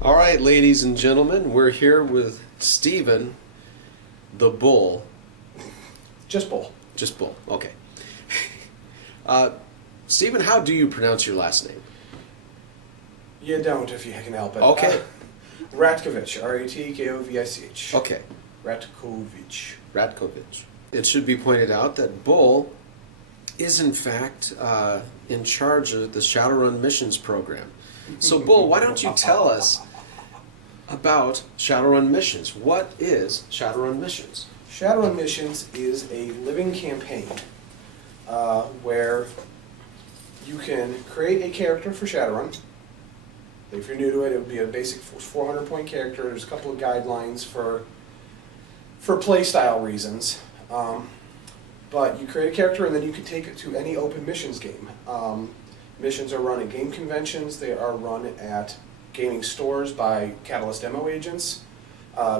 All right, ladies and gentlemen, we're here with Stephen, the Bull. Just Bull. Just Bull, okay. Stephen, how do you pronounce your last name? You don't, if you can help it. Okay. Ratkovich, Ratkovich. Okay. Ratkovich. Ratkovich. It should be pointed out that Bull is, in fact, in charge of the Shadowrun Missions program. So, Bull, why don't you tell us about Shadowrun Missions? What is Shadowrun Missions? Shadowrun Missions is a living campaign where you can create a character for Shadowrun. If you're new to it, it would be a basic 400-point character. There's a couple of guidelines for playstyle reasons. But you create a character and then you can take it to any open missions game. Missions are run at game conventions. They are run at gaming stores by Catalyst demo agents.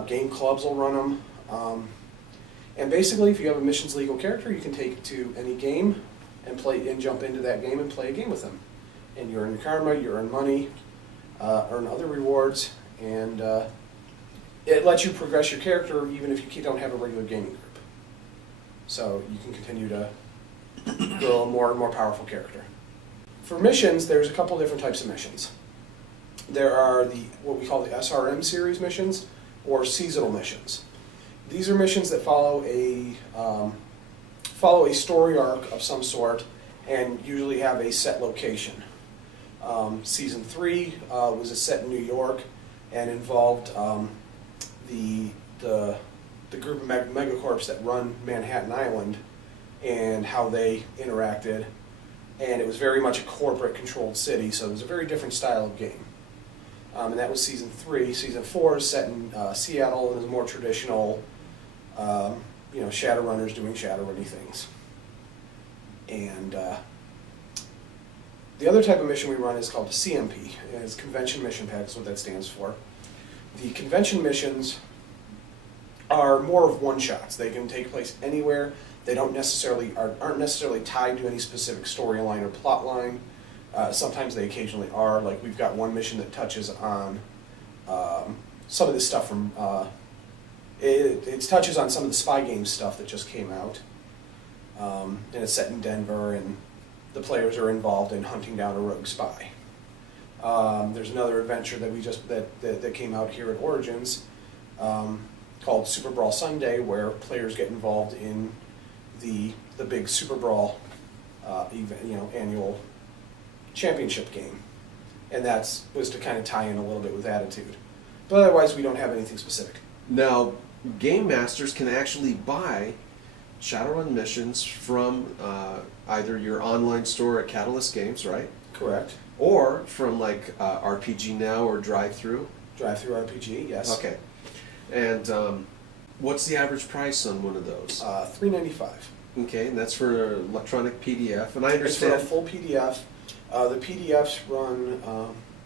Game clubs will run them. And basically, if you have a missions legal character, you can take it to any game and play and jump into that game and play a game with them. And you earn karma, you earn money, earn other rewards, and it lets you progress your character even if you don't have a regular gaming group. So you can continue to grow a more and more powerful character. For missions, there's a couple different types of missions. There are what we call the SRM series missions, or seasonal missions. These are missions that follow a story arc of some sort, and usually have a set location. Season 3 was a set in New York, and involved the group of megacorps that run Manhattan Island, and how they interacted. And it was very much a corporate-controlled city, so it was a very different style of game. And that was Season 3. Season 4 is set in Seattle, and is more traditional, Shadowrunners doing Shadowrunny things. And the other type of mission we run is called a CMP. It's Convention Mission Pack, is what that stands for. The convention missions are more of one-shots. They can take place anywhere. They aren't necessarily tied to any specific storyline or plot line. Sometimes they occasionally are. Like, we've got one mission that touches on some of this stuff from it touches on some of the spy game stuff that just came out, and it's set in Denver, and the players are involved in hunting down a rogue spy. There's another adventure that came out here at Origins called Super Brawl Sunday, where players get involved in the big Super Brawl annual championship game, and that was to kind of tie in a little bit with Attitude. But otherwise, we don't have anything specific. Now, game masters can actually buy Shadowrun Missions from either your online store at Catalyst Games, right? Correct. Or from like RPG Now or Drive-Thru. Drive-Thru RPG, yes. Okay. And what's the average price on one of those? $3.95. Okay, and that's for an electronic PDF. And I It's for a understand. full PDF. The PDFs run.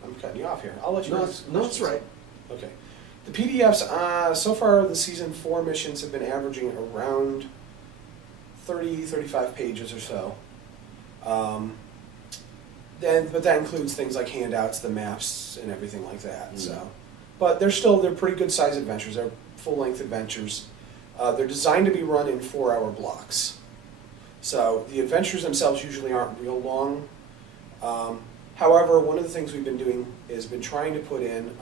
I'm cutting you off here. I'll let you. No, it's right. Okay. The PDFs, so far the Season 4 missions have been averaging around 35 pages or so. But that includes things like handouts, the maps, and everything like that. So, but they're pretty good size adventures. They're full-length adventures. They're designed to be run in 4-hour blocks. So the adventures themselves usually aren't real long. However, one of the things we've been doing is been trying to put in,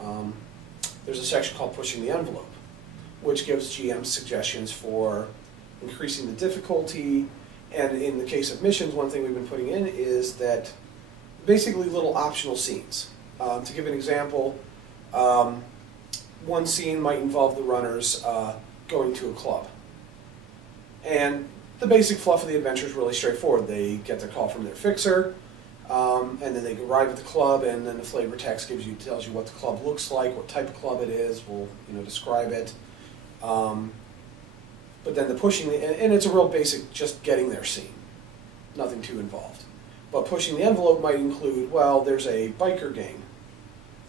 there's a section called Pushing the Envelope, which gives GMs suggestions for increasing the difficulty. And in the case of missions, one thing we've been putting in is that basically little optional scenes. To give an example, one scene might involve the runners going to a club. And the basic fluff of the adventure is really straightforward. They get their call from their fixer, and then they arrive at the club, and then the flavor text tells you what the club looks like, what type of club it is, will describe it. But then the pushing, and it's a real basic, just getting there scene, nothing too involved. But pushing the envelope might include, well, there's a biker gang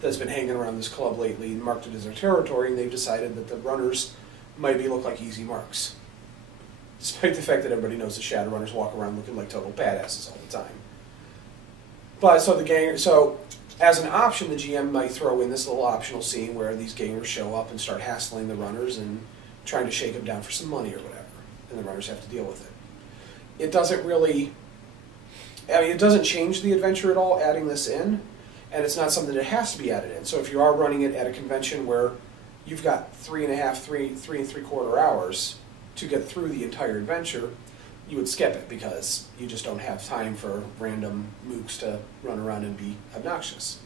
that's been hanging around this club lately and marked it as their territory, and they've decided that the runners might look like easy marks, despite the fact that everybody knows the Shadowrunners walk around looking like total badasses all the time. But so As an option, the GM might throw in this little optional scene where these gamers show up and start hassling the runners and trying to shake them down for some money or whatever, and the runners have to deal with it. It doesn't really, it doesn't change the adventure at all adding this in, and it's not something that has to be added in. So if you are running it at a convention where you've got 3.5 hours to get through the entire adventure, you would skip it because you just don't have time for random mooks to run around and be obnoxious.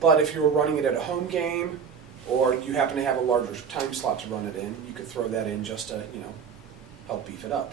But if you were running it at a home game, or you happen to have a larger time slot to run it in, you could throw that in just to, help beef it up.